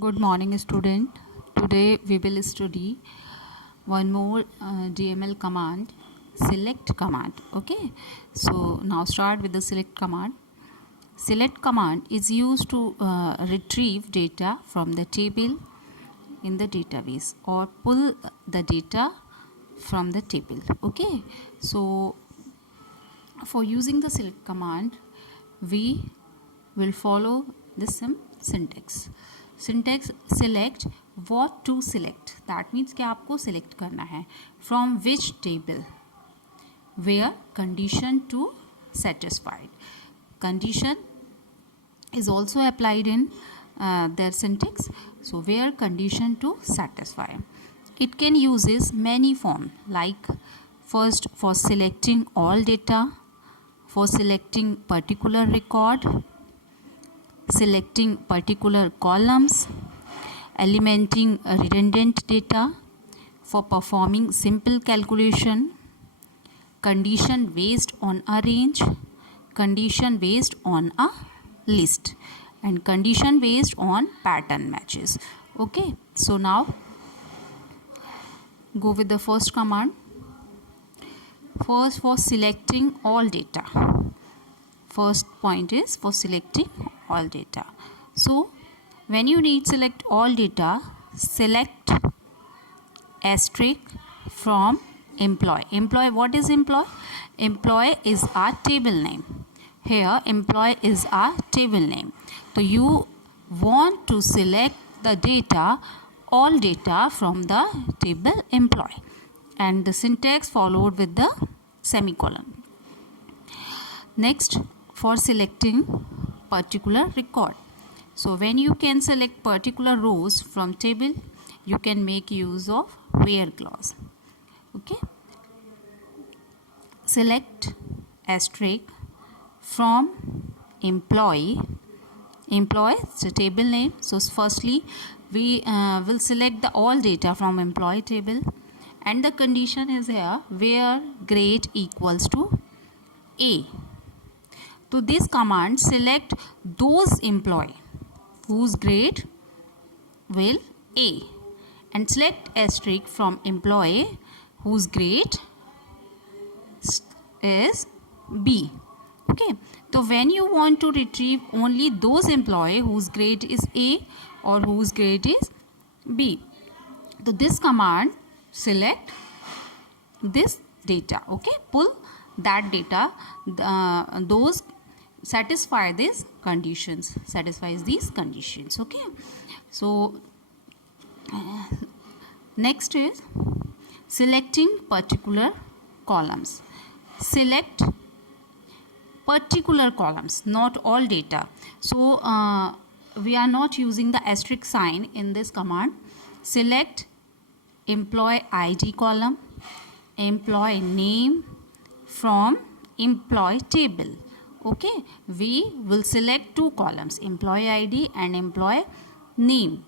Good morning, student. Today we will study one more DML command, select command. Okay, so now start with the select command. Select command is used to retrieve data from the table in the database or pull the data from the table. Okay, so for using the select command, we will follow this syntax. Syntax select what to select. That means कि आपको select करना है from which table where condition to satisfied. Condition is also applied in their syntax. So where condition to satisfy. It can uses many form like first for selecting all data, for selecting particular record, selecting particular columns, elementing redundant data, for performing simple calculation, condition based on a range, condition based on a list, and condition based on pattern matches. Okay, so now go with the first command. First, for selecting all data. First point is for selecting all data. So when you need select all data, select asterisk from employee. Employee, what is employee? Employee is our table name. Here employee is our table name. So you want to select the data, all data from the table employee, and the syntax followed with the semicolon. Next, for selecting particular record. So when you can select particular rows from table, you can make use of where clause. Okay, select asterisk from employee. Employee is the table name. So firstly we will select the all data from employee table, and the condition is here where grade equals to A. To this command, select those employee whose grade will A, and select asterisk from employee whose grade is B. Okay, so when you want to retrieve only those employee whose grade is A or whose grade is B, so this command select this data. Okay, pull that data, those satisfies these conditions. Okay, so next is selecting particular columns. Select particular columns, not all data. So we are not using the asterisk sign in this command. Select employee ID column, employee name from employee table. Okay, we will select two columns, employee ID and employee name.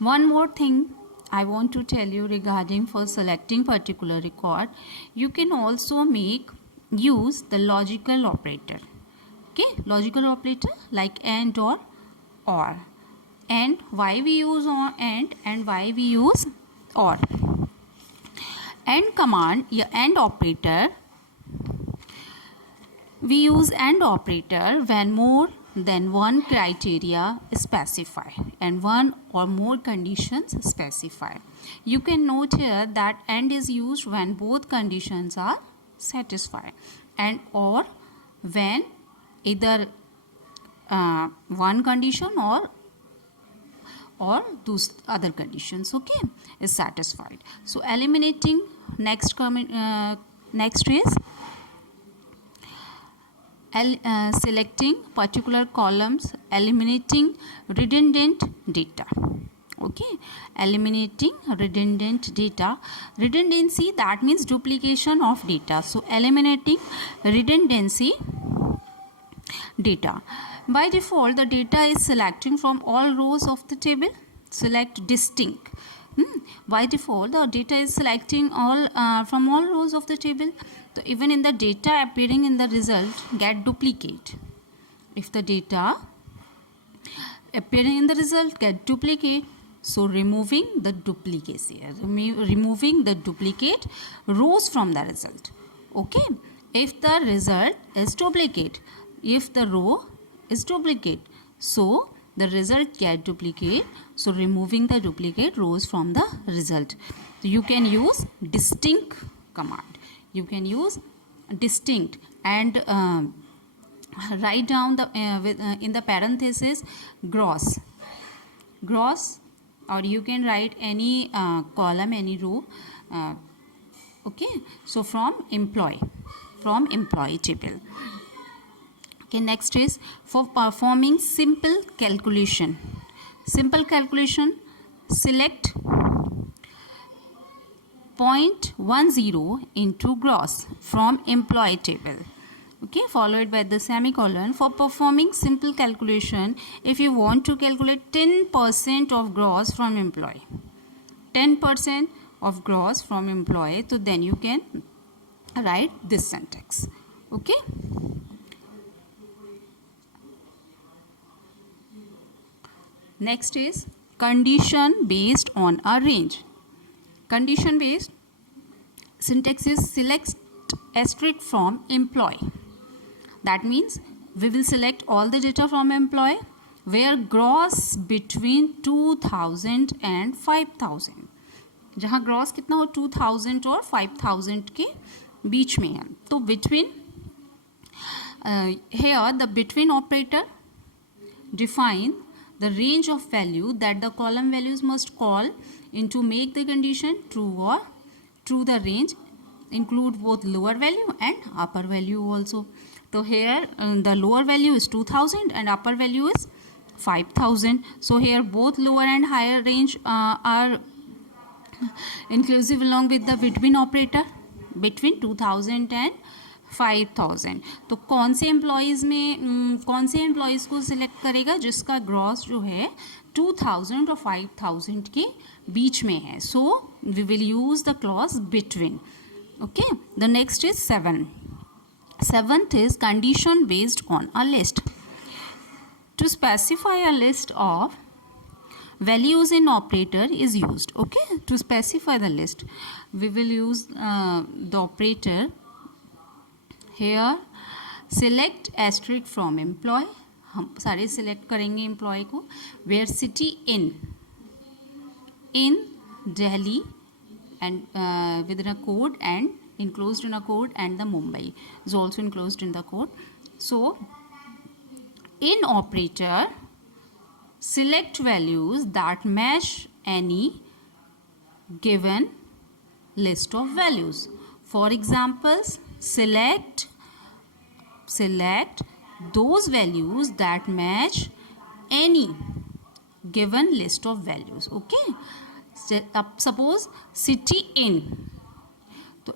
One more thing I want to tell you regarding for selecting particular record, you can also use the logical operator. Okay, logical operator like and or. And why we use and why we use or? And command, and operator, we use and operator when more than one criteria specify and one or more conditions specify. You can note here that and is used when both conditions are satisfied, and or when either one condition or those other conditions, okay, is satisfied. So eliminating next is selecting particular columns, eliminating redundant data. Okay, eliminating redundant data. Redundancy, that means duplication of data. So eliminating redundancy data. By default, the data is selecting from all rows of the table. Select distinct. By default, the data is selecting all from all rows of the table. So even in the data appearing in the result get duplicate. If the data appearing in the result get duplicate. So removing the duplicacy, removing the duplicate rows from the result. Okay, if the result is duplicate, if the row is duplicate, so the result get duplicate. So removing the duplicate rows from the result. So you can use distinct command. You can use distinct and write down the in the parenthesis gross, or you can write any column, any row. Okay, so from employee table. Okay, next is for performing simple calculation. Simple calculation, select 0.10 into gross from employee table. Okay, followed by the semicolon. For performing simple calculation, if you want to calculate 10% of gross from employee, 10% of gross from employee, so then you can write this syntax. Okay. Next is condition based on a range. Condition based syntax is select asterisk from employee. That means we will select all the data from employee where gross between 2000 and 5000, जहाँ gross कितना हो 2000 और 5000 के बीच में है. तो between here the between operator define the range of value that the column values must call in to make the condition true or true. The range include both lower value and upper value also. So here the lower value is 2000 and upper value is 5000. So here both lower and higher range are inclusive along with the between operator between 2000 and 5000. तो कौन से employees में कौन से employees को select करेगा जिसका gross जो है 2000 और 5000 के बीच में है. So we will use the clause between. Okay, the next is 7. 7th is condition based on a list. To specify a list of values in operator is used. Okay, to specify the list we will use the operator here. Select asterisk from employee. हम सारे select करेंगे employee को. Where city in Delhi and within a code and enclosed in a code, and the Mumbai is also enclosed in the code. So in operator select values that match any given list of values. For examples, select those values that match any given list of values. Okay, suppose city in,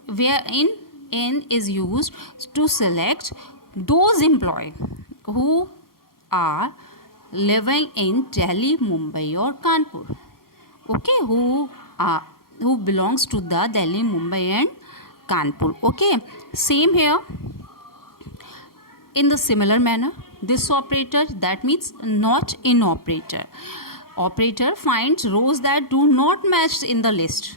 where in is used to select those employees who are living in Delhi, Mumbai or Kanpur. Okay, who belongs to the Delhi, Mumbai and Kanpur. Okay, same here. In the similar manner, this operator, that means not in operator. Operator finds rows that do not match in the list.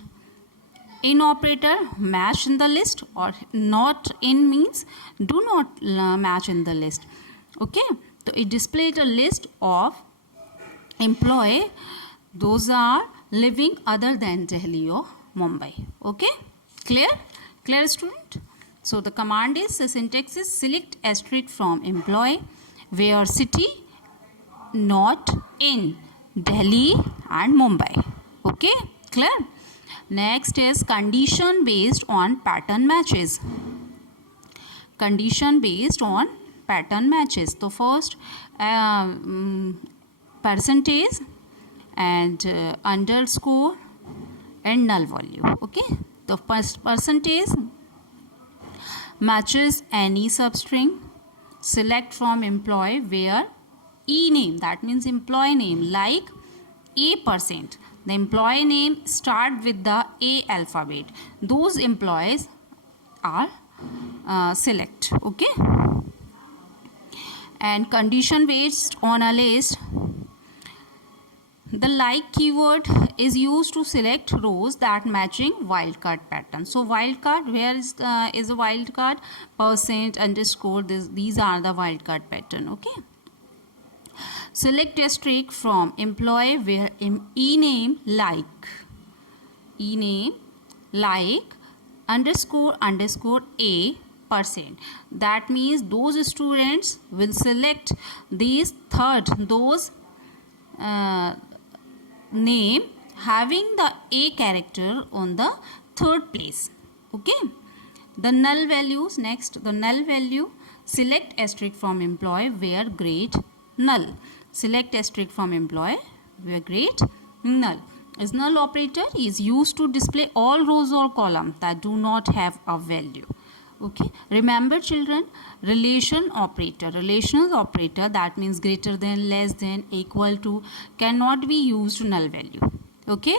In operator match in the list, or not in means do not match in the list. Okay, so it displayed a list of employee those are living other than Delhi or Mumbai. Okay, clear student? So the command is, the syntax is select asterisk from employee where city not in Delhi and Mumbai. Okay, clear? Next is condition based on pattern matches. Condition based on pattern matches. So first percentage and underscore and null value. Okay, the first percentage matches any substring. Select from employee where e name, that means employee name, like A%. The employee name start with the A alphabet. Those employees are select. Okay, and condition based on a list. the like keyword is used to select rows that matching wildcard pattern. So wildcard, where is a wildcard? Percent, underscore, these are the wildcard pattern. Okay. Select asterisk from employee where ename like underscore a percent. That means those students will select these those name having the a character on the third place. Okay. The null values, next the null value, select asterisk from employee where grade null. Select asterisk from employee where grade null. Is null operator is used to display all rows or columns that do not have a value. Okay, remember children, relational operator, that means greater than, less than, equal to, cannot be used null value. Okay,